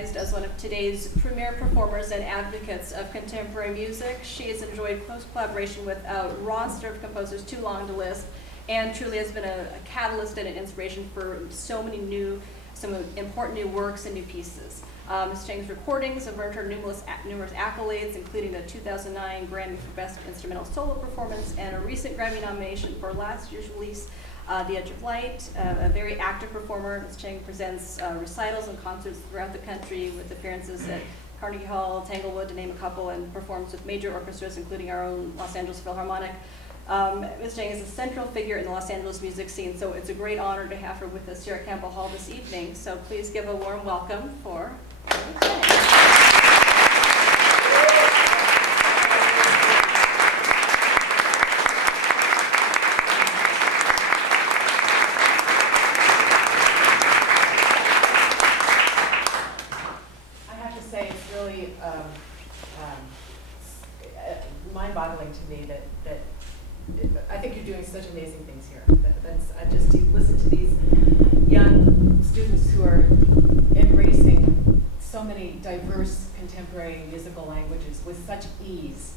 recognized as one of today's premier performers and advocates of contemporary music. She has enjoyed close collaboration with a roster of composers too long to list, and truly has been a catalyst and an inspiration for some important new works and new pieces. Ms. Chang's recordings have earned her numerous accolades, including the 2009 Grammy for Best Instrumental Solo Performance and a recent Grammy nomination for last year's release, The Edge of Light. A very active performer, Ms. Chang presents recitals and concerts throughout the country with appearances at Carnegie Hall, Tanglewood, to name a couple, and performs with major orchestras, including our own Los Angeles Philharmonic. Ms. Chang is a central figure in the Los Angeles music scene, so it's a great honor to have her with us here at Campbell Hall this evening. So please give a warm welcome for Ms. Chang. Mind-boggling to me that I think you're doing such amazing things here. Just to listen to these young students who are embracing so many diverse contemporary musical languages with such ease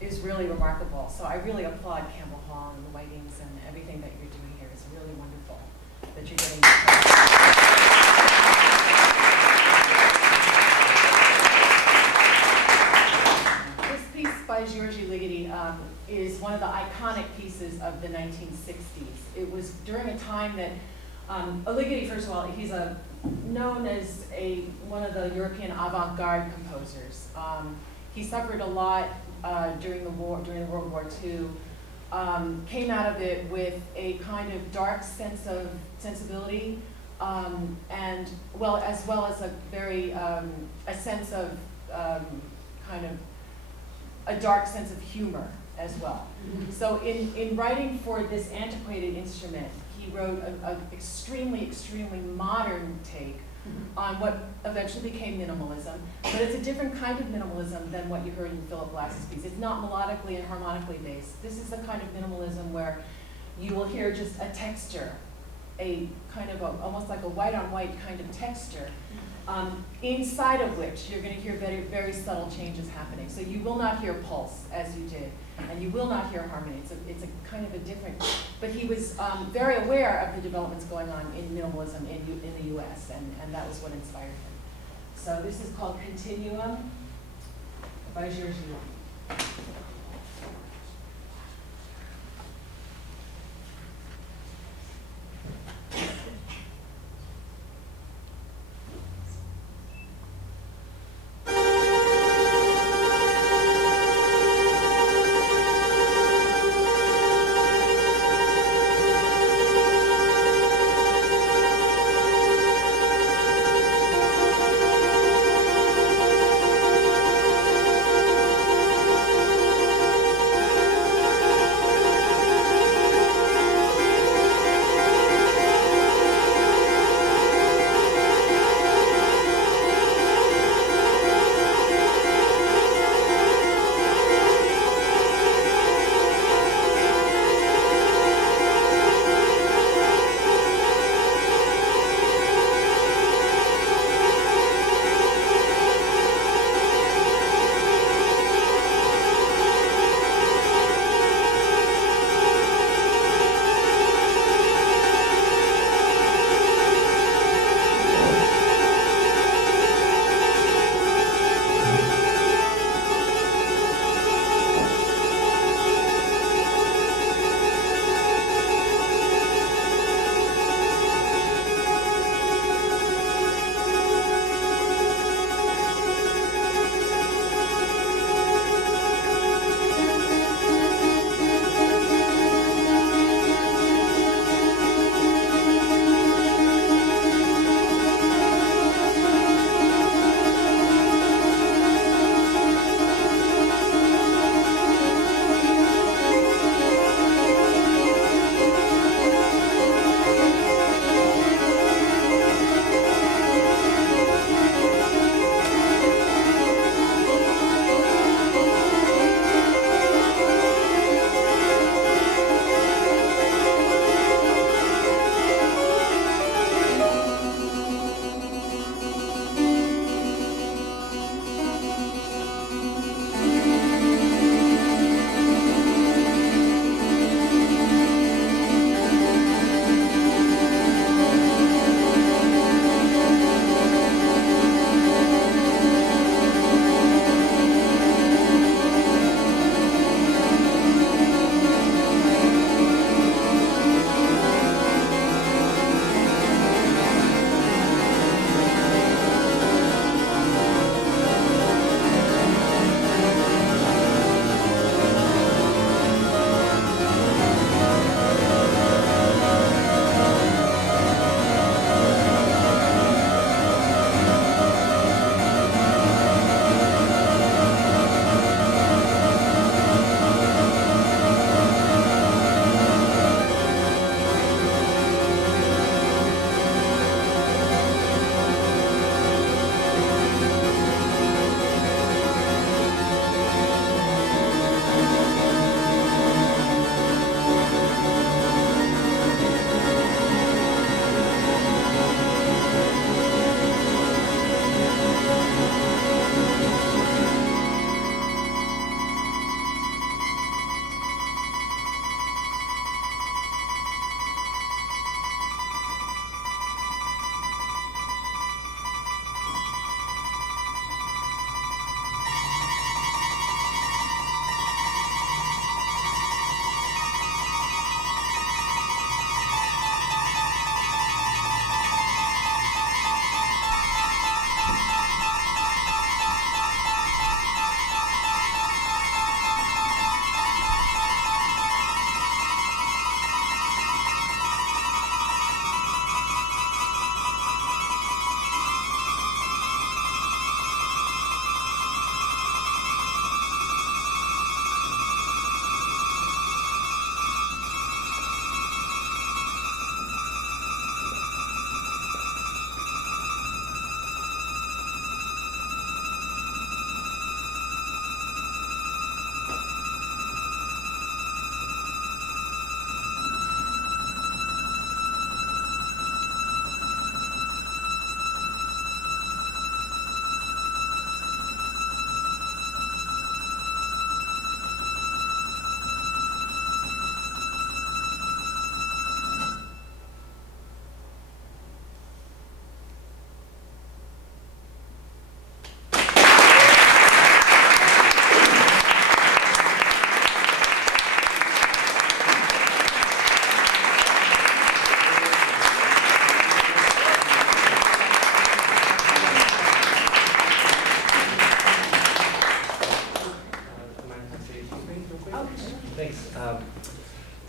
is really remarkable. So I really applaud Campbell Hall and the Whitings and everything that you're doing here. It's really wonderful that you're getting by György Ligeti is one of the iconic pieces of the 1960s. It was during a time that Ligeti, first of all, he's known as one of the European avant-garde composers. He suffered a lot during World War II. Came out of it with a kind of dark sensibility, and as well as a very a sense of kind of a dark sense of humor as well. So in writing for this antiquated instrument, he wrote an extremely modern take on what eventually became minimalism, but it's a different kind of minimalism than what you heard in Philip Glass's piece. It's not melodically and harmonically based. This is the kind of minimalism where you will hear just a texture, a kind of almost like a white-on-white kind of texture, inside of which you're going to hear very, very subtle changes happening. So you will not hear pulse as you did, and you will not hear harmony. It's a kind of a different, but he was very aware of the developments going on in minimalism in the US, and that was what inspired him. So this is called Continuum by György Ligeti.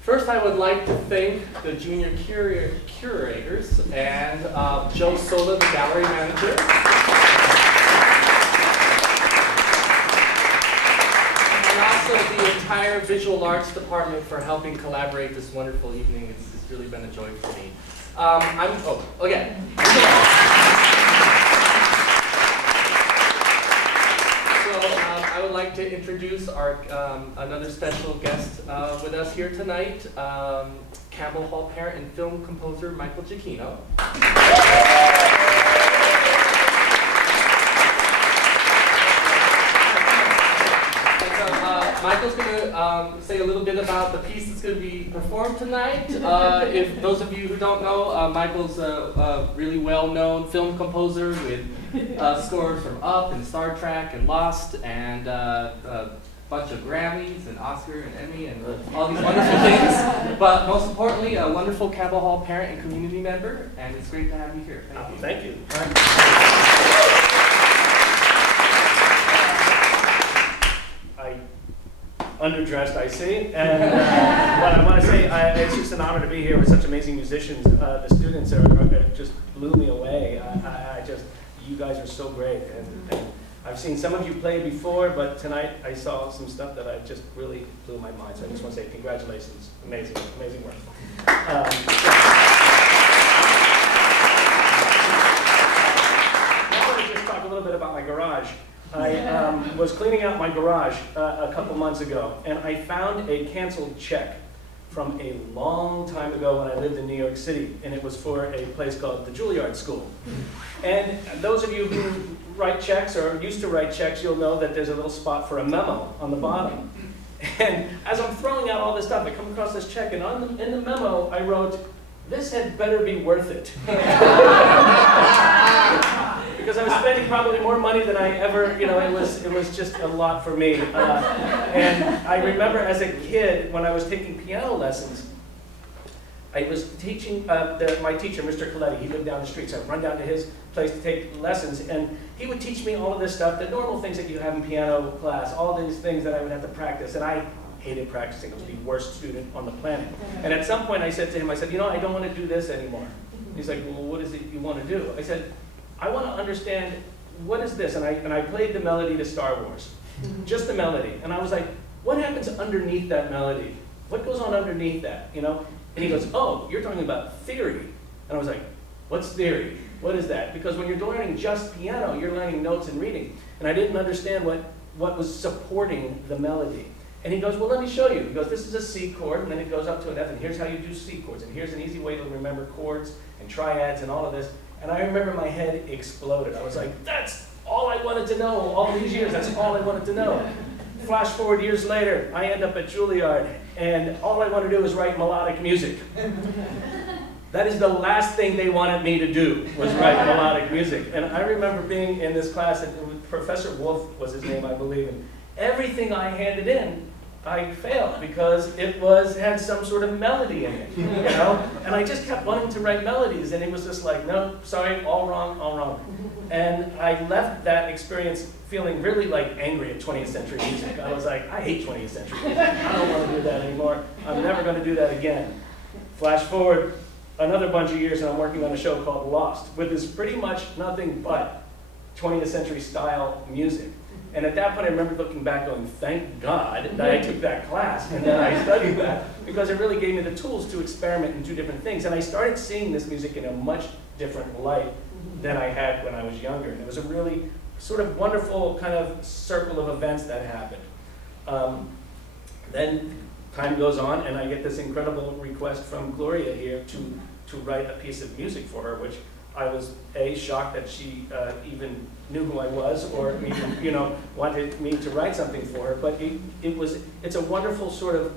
First, I would like to thank the junior curators and Joe Sola, the gallery manager. And also the entire visual arts department for helping collaborate this wonderful evening. It's really been a joy for me. Okay. I would like to introduce our another special guest with us here tonight, Campbell Hall parent and film composer Michael Giacchino. Michael's going to say a little bit about the piece that's going to be performed tonight. If those of you who don't know, Michael's a really well-known film composer with scores from Up and Star Trek and Lost and a bunch of Grammys and Oscar and Emmy and all these wonderful things. But most importantly, a wonderful Campbell Hall parent and community member, and it's great to have you here. Thank you. Thank you. Underdressed, I see, and what I want to say, it's just an honor to be here with such amazing musicians. The students just blew me away. You guys are so great, and I've seen some of you play before, but tonight I saw some stuff that I just really blew my mind. So I just want to say congratulations, amazing, amazing work. I want to just talk a little bit about my garage. I was cleaning out my garage a couple months ago, and I found a canceled check from a long time ago when I lived in New York City, and it was for a place called the Juilliard School. And those of you who write checks or used to write checks, you'll know that there's a little spot for a memo on the bottom. And as I'm throwing out all this stuff, I come across this check, and in the memo I wrote, "This had better be worth it." Because I was spending probably more money than I ever, it was just a lot for me. And I remember as a kid, when I was taking piano lessons, I was teaching my teacher, Mr. Coletti. He lived down the street, so I'd run down to his place to take lessons, and he would teach me all of this stuff, the normal things that you have in piano class, all these things that I would have to practice, and I hated practicing. I was the worst student on the planet. And at some point I said to him, I don't want to do this anymore. He's like, "Well, what is it you want to do?" I said, "I want to understand, what is this?" And I played the melody to Star Wars, just the melody. And I was like, what happens underneath that melody? What goes on underneath that, And he goes, "Oh, you're talking about theory." And I was like, "What's theory? What is that?" Because when you're learning just piano, you're learning notes and reading. And I didn't understand what was supporting the melody. And he goes, "Well, let me show you." He goes, "This is a C chord, and then it goes up to an F, and here's how you do C chords, and here's an easy way to remember chords and triads and all of this." And I remember my head exploded. I was like, that's all I wanted to know all these years. That's all I wanted to know. Flash forward years later, I end up at Juilliard, and all I want to do is write melodic music. That is the last thing they wanted me to do, was write melodic music. And I remember being in this class, and Professor Wolf was his name, I believe, and everything I handed in, I failed because it had some sort of melody in it, And I just kept wanting to write melodies, and it was just like, no, sorry, all wrong, all wrong. And I left that experience feeling really like angry at 20th century music. I was like, I hate 20th century music. I don't want to do that anymore. I'm never going to do that again. Flash forward another bunch of years, and I'm working on a show called Lost, which is pretty much nothing but 20th century style music. And at that point, I remember looking back going, thank God that I took that class and then I studied that, because it really gave me the tools to experiment and do different things. And I started seeing this music in a much different light than I had when I was younger. And it was a really sort of wonderful kind of circle of events that happened. Then time goes on, and I get this incredible request from Gloria here to write a piece of music for her, which I was shocked that she even knew who I was, or even wanted me to write something for her. But it's a wonderful sort of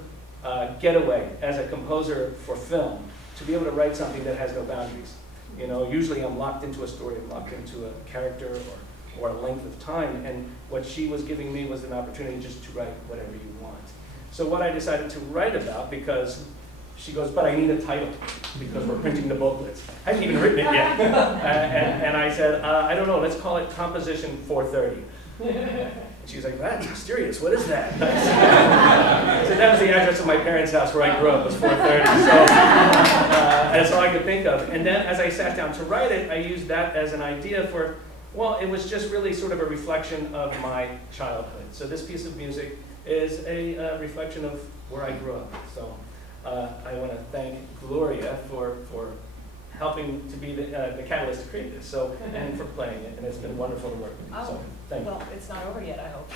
getaway as a composer for film to be able to write something that has no boundaries. Usually I'm locked into a story, I'm locked into a character or a length of time, and what she was giving me was an opportunity just to write whatever you want. So what I decided to write about, because she goes, but I need a title, because we're printing the booklets. I hadn't even written it yet. And I said, I don't know, let's call it Composition 430. And she was like, that's mysterious, what is that? So that was the address of my parents' house where I grew up, was 430. So that's all I could think of. And then as I sat down to write it, I used that as an idea for, well, it was just really sort of a reflection of my childhood. So this piece of music is a reflection of where I grew up. So I want to thank Gloria for helping to be the catalyst to create this, so, and for playing it, and it's been wonderful to work with you, so, thank you. Well, it's not over yet, I hope.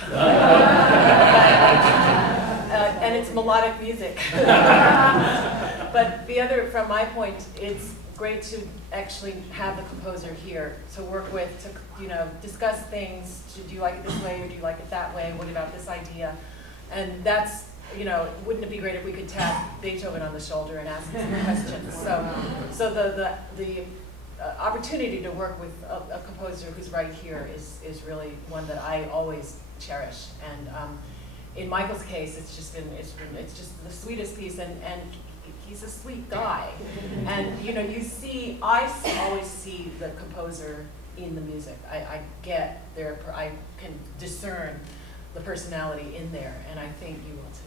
And it's melodic music. But the other, from my point, it's great to actually have the composer here to work with, to discuss things. Do you like it this way, or do you like it that way? What about this idea? And that's, wouldn't it be great if we could tap Beethoven on the shoulder and ask him some questions? So the opportunity to work with a composer who's right here is really one that I always cherish. And in Michael's case, it's just the sweetest piece, and he's a sweet guy. And I always see the composer in the music. I can discern the personality in there, and I think you will too.